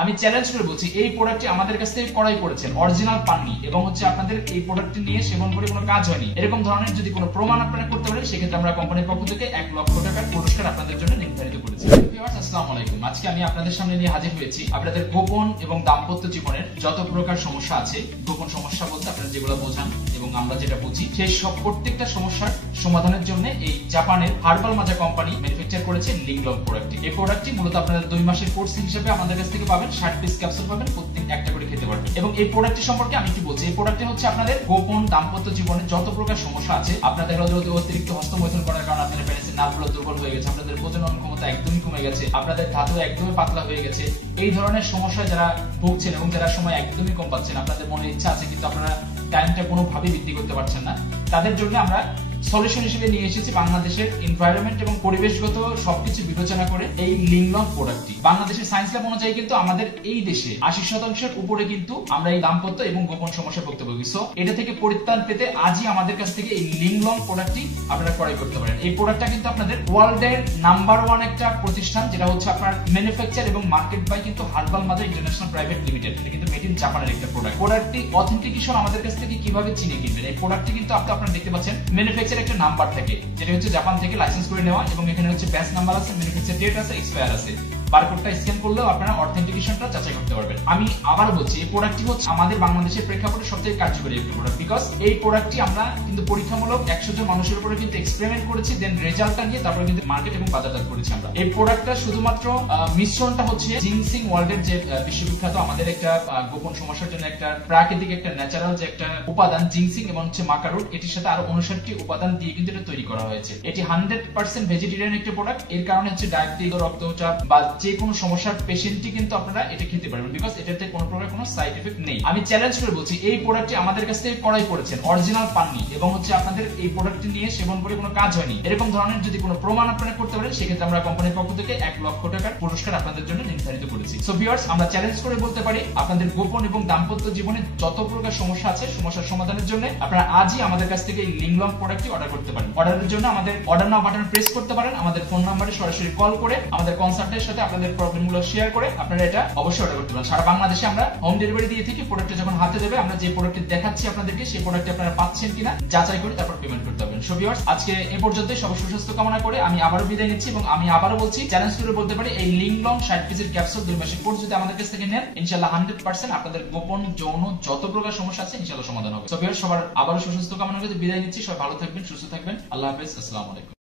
আমি চ্যালেঞ্জ করে বলছি এই প্রোডাক্টটি আমাদের কাছ থেকে ক্রয় করেছেন, অরিজিনাল পাননি এবং আপনাদের এই প্রোডাক্টটি নিয়ে সেবন করে কোনো কাজ হয়নি, এরকম ধরনের যদি কোনো প্রমাণ আপনারা করতে পারেন সেক্ষেত্রে আমরা কোম্পানির পক্ষ থেকে 1 লক্ষ টাকার পুরস্কার আপনাদের জন্য নির্ধারিত করেছি। আসসালামু আলাইকুম। আজকে আমি আপনাদের সামনে নিয়ে হাজির হয়েছি আপনাদের গোপন এবং দাম্পত্য জীবনের যত প্রকার সমস্যা আছে, গোপন সমস্যা বলতে আপনারা যেগুলো বোঝান এবং আমরা যেটা বুঝি সেই সব প্রত্যেকটা সমস্যার সমাধানের জন্য এই জাপানের হার্বাল মাজা কোম্পানি ম্যানুফ্যাকচার করেছে লিংলং প্রোডাক্টটি। এই প্রোডাক্টটি মূলত আপনারা 2 মাসের কোর্স হিসেবে আমাদের কাছ থেকে পাবেন। 60 পিস ক্যাপসুল পাবেন, প্রত্যেক একটা করে খেতে পারবেন। এবং এই প্রোডাক্টটি সম্পর্কে আমি কি বলছি, এই প্রোডাক্টটি হচ্ছে আপনাদের গোপন দাম্পত্য জীবনে যত প্রকার সমস্যা আছে, আপনাদের অতিরিক্ত হস্তমৈথুন করার কারণে আপনাদের পেনিসের নার্ভগুলো দুর্বল হয়ে গেছে, আপনাদের প্রজনন ক্ষমতা একদমই কমে গেছে, আপনাদের ধাতু একদমই পাতলা হয়ে গেছে, এই ধরনের সমস্যায় যারা ভুগছেন এবং যারা সময় একদমই কম পাচ্ছেন, আপনাদের মনে ইচ্ছা আছে কিন্তু আপনারা টাইমটা কোনোভাবেই বৃদ্ধি করতে পারছেন না, তাদের জন্য আমরা সলিউশন হিসেবে নিয়ে এসেছি বাংলাদেশের এনভায়রনমেন্ট এবং পরিবেশগত সবকিছু বিবেচনা করে এই লিংলং প্রোডাক্টটি। বাংলাদেশের সায়েন্স ল্যাব অনুযায়ী কিন্তু আমাদের এই দেশে 80% উপরে কিন্তু আমরা এই দাম্পত্য এবং গোপন সমস্যা ভুক্তভোগী। সো এটা থেকে পরিত্রাণ পেতে আজই আমাদের কাছ থেকে এই লিংলং প্রোডাক্টটি আপনারা ক্রয় করতে পারেন। এই প্রোডাক্টটা কিন্তু আপনাদের ওয়ার্ল্ডের নাম্বার 1 একটা প্রতিষ্ঠান, যেটা হচ্ছে আপনার ম্যানুফ্যাকচার এবং মার্কেট বাই কিন্তু হার্বাল মাজা ইন্টারন্যাশনাল প্রাইভেট লিমিটেড। এটা কিন্তু মেড ইন জাপানের একটা প্রোডাক্ট। প্রোডাক্টটি অথেন্টিকেশন আমাদের কাছ থেকে কিভাবে চিনে কিনবেন, এই প্রোডাক্টটি কিন্তু আপনারা দেখতে পাচ্ছেন ম্যানুফ্যাকচার একটা নাম্বার থাকে, যেটা হচ্ছে জাপান থেকে লাইসেন্স করে নেওয়া, এবং এখানে হচ্ছে ব্যাচ নাম্বার আছে, ম্যানুফ্যাকচার ডেট আছে, এক্সপায়ার আছে। বারকোডটা স্ক্যান করলেও আপনারা অথেন্টিকেশনটা যাচাই করতে পারবেন। আমি আবার বলছি, এই প্রোডাক্টটি হচ্ছে আমাদের বাংলাদেশের প্রেক্ষাপটে সবথেকে কার্যকরী একটা প্রোডাক্ট, বিকজ এই প্রোডাক্টটি আমরা কিন্তু পরীক্ষামূলক 100 জন মানুষের উপরে কিন্তু এক্সপেরিমেন্ট করেছি, দেন রেজাল্টটা নিয়ে তারপরে কিন্তু মার্কেট এবং বাজারজাত করেছি আমরা। এই প্রোডাক্টটা শুধুমাত্র মিশ্রণটা হচ্ছে জিনসিং ওয়ার্ল্ডের যে বিশ্ববিখ্যাত আমাদের একটা গোপন সমস্যার জন্য একটা প্রাকৃতিক একটা ন্যাচারাল যে একটা উপাদান জিনসিং এবং হচ্ছে মাকারুট, এটির সাথে আরো 59টি উপাদান দিয়ে কিন্তু এটা তৈরি করা হয়েছে। এটি 100% ভেজিটেরিয়ান একটা প্রোডাক্ট। এর কারণে হচ্ছে ডায়াবেটিস, রক্তচাপ বা যে কোনো সমস্যার পেশেন্টই কিন্তু আপনারা এটা খেতে পারবেন, বিকজ এটাতে কোনো প্রকার কোনো সাইড এফেক্ট নেই। আমি চ্যালেঞ্জ করে বলছি, এই প্রোডাক্টটি আমাদের কাছ থেকে ক্রয় করেছেন, অরিজিনাল পাননি এবং আপনাদের এই প্রোডাক্টটি নিয়ে সেবন করে কোনো কাজ হয়নি, এরকম ধরনের যদি কোনো প্রমাণ আপনারা করতে পারেন সেক্ষেত্রে আমরা কোম্পানির পক্ষ থেকে 1 লক্ষ টাকার পুরস্কার আপনাদের জন্য নির্ধারিত করেছি। সো ভিউয়ার্স, আমরা চ্যালেঞ্জ করে বলতে পারি আপনাদের গোপন এবং দাম্পত্য জীবনে যত প্রকার সমস্যা আছে, সমস্যার সমাধানের জন্য আপনারা আজই আমাদের কাছ থেকে এই লিংলং প্রোডাক্টটি অর্ডার করতে পারেন। অর্ডারের জন্য আমাদের অর্ডার নাও বাটন প্রেস করতে পারেন, আমাদের ফোন নম্বরে সরাসরি কল করে আমাদের কনসালটেন্টের সাথে আপনাদের প্রবলেমগুলো শেয়ার করে আপনারা এটা অবশ্যই অর্ডার করতে পারেন। সারা বাংলাদেশে আমরা হোম ডেলিভারি দিয়ে থাকি। প্রোডাক্টটা যখন হাতে দেবে, আমরা যে প্রোডাক্টটি দেখাচ্ছি আপনাদেরকে, সেই প্রোডাক্টটি আপনারা পাচ্ছেন কিনা যাচাই করে তারপর পেমেন্ট করতে পারবেন। সো ভিউয়ার্স, আজকে এ পর্যন্তই। সবার সুস্বাস্থ্য কামনা করে আমি আবারও বিদায় নিচ্ছি এবং আমি আবারও বলছি, চ্যালেঞ্জ করে বলতে পারি এই লিংলং 60 পিসের ক্যাপসুল 2 মাসের কোর্স যদি আমাদের কাছ থেকে নেন, ইনশাআল্লাহ 100% আপনাদের গোপন যৌন যত প্রকার সমস্যা আছে ইনশাআল্লাহ সমাধান হবে। সো ভিউয়ার্স, সবার আবারও সুস্বাস্থ্য কামনা করে বিদায় নিচ্ছি। সবাই ভালো থাকবেন, সুস্থ থাকবেন। আল্লাহ হাফেজ। আসসালামু আলাইকুম।